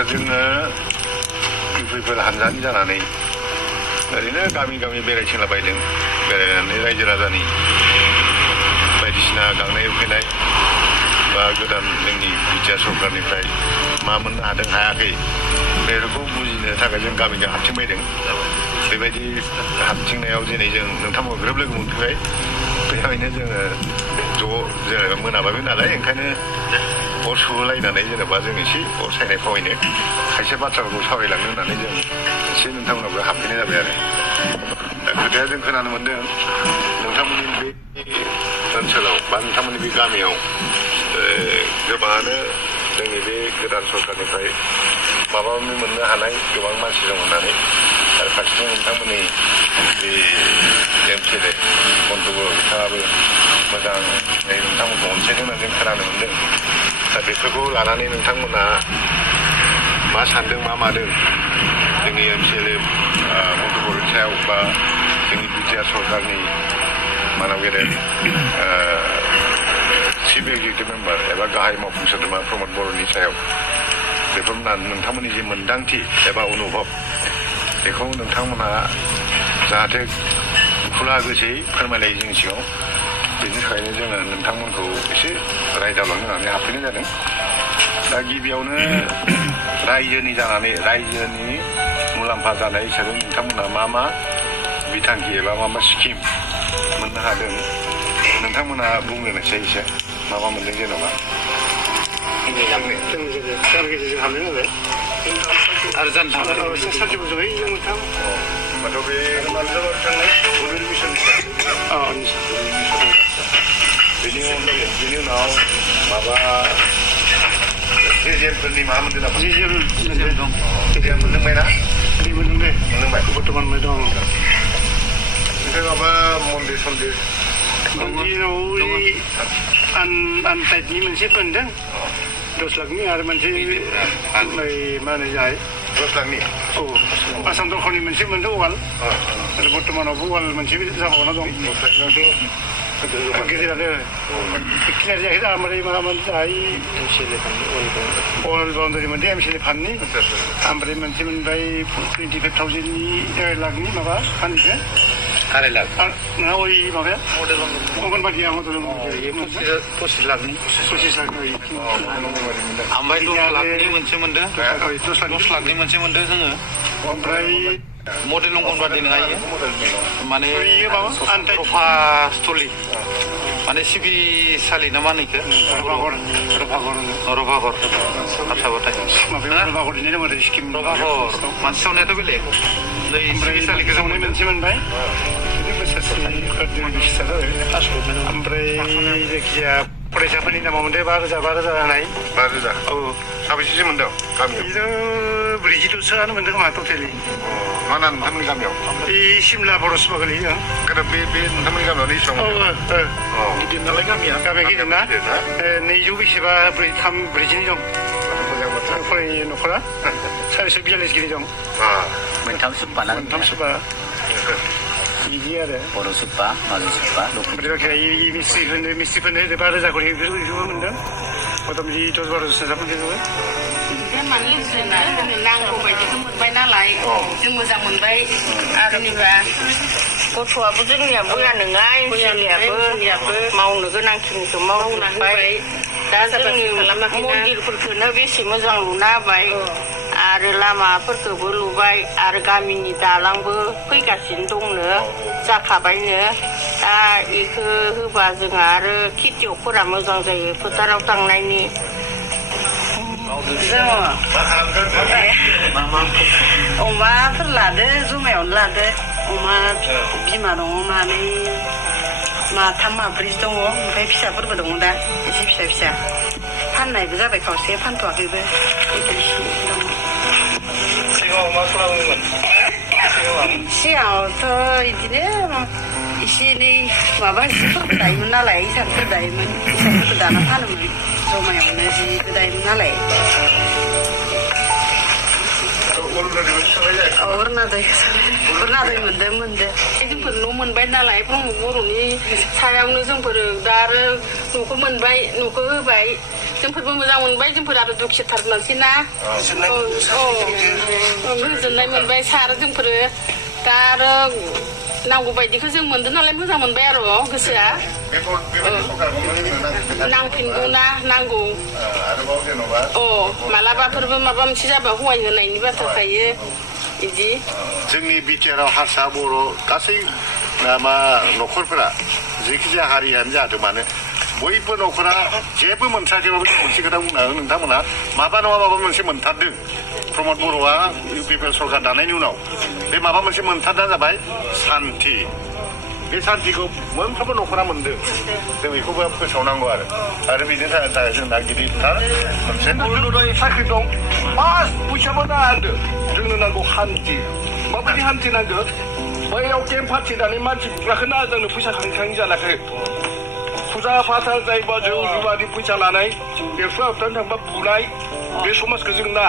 आदसा जोङो इउपिफोर हानजानि जानानै ओरैनो गामि गामि बेरायथिंलाबायदों बेरायनानै रायजो राजानि बायदिसिना गांनाय उखैनाय बा गोदान जोंनि बिटिआर सरकारनिफ्राय मा मोननो हादों हायाखै बेफोरखौ बुजिनो थाखाय जों गामिजों हाबथिंबायदों बेबायदि हाबथिंनायाव दिनै जों नोंथांमोनखौ ग्रोब लोगो मोनफैबाय बेवहायनो जोङो जेनेबा मोनाबायबो नालाय ओंखायनो अर सुहोलायनानै जेनेबा जों एसे अर सायनाय फावैनो खायसे बाथ्राफोरखौ सावरायलांनो होननानै जों एसे नोंथांमोनावबो हाबफैनाय जाबाय आरो दा खोथाया जों खोनानो मोनदों नोंथांमोननि बे ओनसोलाव बा नोंथांमोननि बे गामियाव गोबाङानो जोंनि बे गोदान सरकारनिफ्राय माबा माबि मोननो हानाय गोबां मानसि दं होननानै आरो फारसेथिं नोंथांमोननि बे एमसिएलए बन्धुबो बिथाङाबो मोजाङै नोंथांमोनखौ अनसायदों होननानै जों खोनानो मोनदों दा बेफोरखौ लानानै नोंथांमोना मा सानदों मा मादों जोंनि एमसिएलए बन्धुफोरनि सायाव बा जोंनि बिटिआर सरकारनि मानाव गेदेर चिफ एक्जिकिउटिभ मेम्बार एबा गाहाय मावफुं सोद्रोमा प्रमद बर'नि सायाव बेफोर नोंथांमोननि जि मोन्दांथि एबा अनुभब बेखौ नोंथांमोनहा जाहाथे खुला गोसोयै फोरमायलायो जोंनि सिगाङाव बेनि थाखायनो जोङो नोंथांमोनखौ एसे रायदावलांनो होननानै हाबफैनाय जादों दा गिबियावनो रायजोनि जानानै रायजोनि मुलाम्फा जानाय हिसाबै नोंथांमोनहा मा मा बिथांखि एबा मा मा स्किम मोननो हादों नोंथांमोनहा बुंग्रोनोसै एसे मा मा मोनदों जेन'बा गेजेरजों हाबनाय नालाय आरो जानो सानसेबो जयै जों मोनथाम होमबाथ' बे बबे मिसन बेनि उनाव माबा जेजेलफोरनि माबा मोनदों नामा जेजेल दं जेजेल मोनलोंबायना मोनलोंबाय बर्थमान मोनबाय दं ओमफ्राय माबा मन्दिर सन्दिर मन्दिराव आनटाइटनि मोनसे मोनदों 10 लाखनि आरो मोनसे मा होनो जाय 10 लाखनि औ आसाम दरखारनि मोनसे मोनदों वाल आरो बर्थमानावबो वाल मोनसे जाबावना दं गेजेरानो क्लियार जायाखै ओमफ्राय माबा जाय वाल बाउन्डारि मोनदों एमसिएलए फान्डनि ओमफ्राय मोनसे मोनबाय 25,000 लाखनि माबा फान्डनिखौ 2.5 लाख नङा ओइ माबाया अंगनबादिया मदद 25 लाखनि ओमफ्राय 10 लाखनि मोनसे मोनदों 10 लाखनि मोनसे मोनदों जोङो ओमफ्राय मडेल अंगनबादि नङा इयो माने रफास्थलि माने सिबिसालि ना मा होनो इखो रफाघर हाबसाबाथाय मानसि सावनायाथ' बेलेग नै सिबिसालिखौ जों मोनसे मोनबाय ओमफ्राय जायखिजाया फरायसाफोरनि नामाव मोनदों 5,000 होनाय 5,000 औ साबेसेसो मोनदों गामियाव बिदिनो 42सोआनो मोनदों खोमा टटेलि मा ना नोंथांमोननि गामियाव बे सिमला बर' सभा गोलैयो बे नोंथांमोननि गामियावनो इसेबां गिदिर नालाय गामिया गिदिर ना 200 बेसेबा 40 दं फरायनाय न'खरा 442 गिदिर दं मोनथाम सुबा बिदि आरो बर' सुबा माजु सुबा मिस्ट्रिफोरनो 5,000 खरि बेफोरखौबो मोनदों मथामथि 10-12 सोजाबमोनजोबो माने नांगौ बायदिखौ मोनबाय नालाय जों मोजां मोनबाय आरो जेनेबा गथ'आबो जोंनिया बया नङा एमसिएलएआबो मावनो गोनांखिनिखौ मावलांबाय दा जोंनि मन्दिरफोरखौनो बेसे मोजां लुना होबाय आरो लामाफोरखौबो लुबाय आरो गामिनि दालांबो फैगासिनो दंनो जाखाबायनो दा बेखौ होबा जोंहा आरो खेथियकफोरा मोजां जायो फोथाराव थांनायनि अमाफोर लादो जुमायावनो लादो अमा बिमा दङ माथाम माब्रै दङ ओमफ्राय फिसाफोरबो दङ दा एसे फिसा फाननायबो जाबाय खावसे फानथ'वाखैबो सिगाङावथ' बिदिनो एसे एनै माबा जिफोरखौ दायोमोन नालाय हिसाबफोर दायोमोन हिसाबफोरखौ दाना फानोमोन जमायावनो जि दायोमोन नालाय अरुणादय मोनदों जोंफोर न' मोनबाय नालाय बर'नि सायावनो जोंफोर दा आरो न'खौ मोनबाय न'खौ होबाय जोंफोरबो मोजां मोनबाय जोंफोर आरो दुखिथार मानसि ना गोजोननाय मोनबाय सार जोंफोरो दा आरो नांगौ बायदिखौ जों मोनदों नालाय मोजां मोनबाय आरो गोसोआ नांफिनगौ ना नांगौ मालाबाफोरबो माबा मोनसे जाबा हौवाय होनायनि बाथ्रा थायो बिदि जोंनि बिटिआरआव हारसा बर' गासै मा न'खरफोरा जेखिजाया हारियानो जाथों मानो बयबो न'खरा जेबो मोनथाराखैबाबो मोनसे खोथा बुंनो हागोन नोंथांमोना माबा नङा माबा मोनसे मोनथारदों प्रमद बर'आ इउपिपिएल सरकार दानायनि उनाव बे माबा मोनसे मोनथारदा जाबाय सान्थि बे सान्थिखौ मोनफ्रोमबो न'खरा मोनदों जों बेखौबो फोसावनांगौ आरो बिनि थाखाय जोंना गिदिरथार मोनसे साख्रि दं फार्स्ट फैसाबो नाङा होनदों जोंनो नांगौ हान्थि माबायदि हान्थि नांगौ बैयाव केम्प फाथिनानै मानसिफ्राखौनो जोंनो फैसा खांखांनि जालाखै फुजा फाथाल जायोबा जौ जुवानि फैसा लानाय बेफोर होबथानो थांबा बुनाय बे समाजखौ जों ना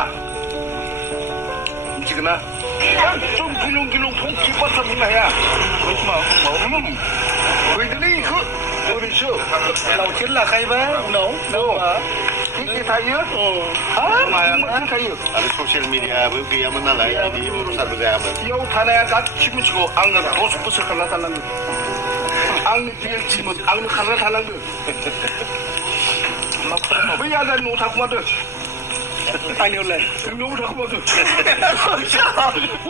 मिथिगोन ना एकदम गिलुं गिलुं फंसे बाथ्रा बुंनो हाया फैदोलै इखौ ओरैसो लावथि लाखायोबा उनाव थायो थायो आरो ससियेल मिडियाबो गैयामोन नालाय बिदि प्रसारबो जायामोन बेयाव थानाया गासिबो मिथिगौ आङो 10 बोसोर खारना थानांगौ आंनि पिएइचडिमोन आंनो खारना थानांगौ बै आजारनि न'आव थाखुमादों आंनियावलाय नोंनावबो थाखुमादों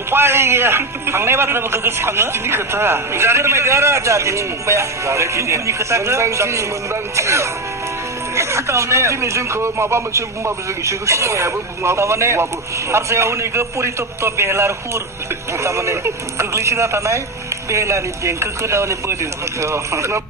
उपाय गैया थांनाय बाथ्राफोरखौ गोसोखाङो बिदि खोथा फोरमायदो आरो जाहाथे फंबाया दुखुनि खोथाखौ मोनदांथि दिनै जोंखौ माबा मोनसे बुंबाबो जों इसोरखौ सिनायाबो तारमाने हारसायाव नैखौ परितप्त बेहेलार हुर तारमाने गोग्लैसोना थानाय बेहेलानि देंखोखौ तारमाने बोदों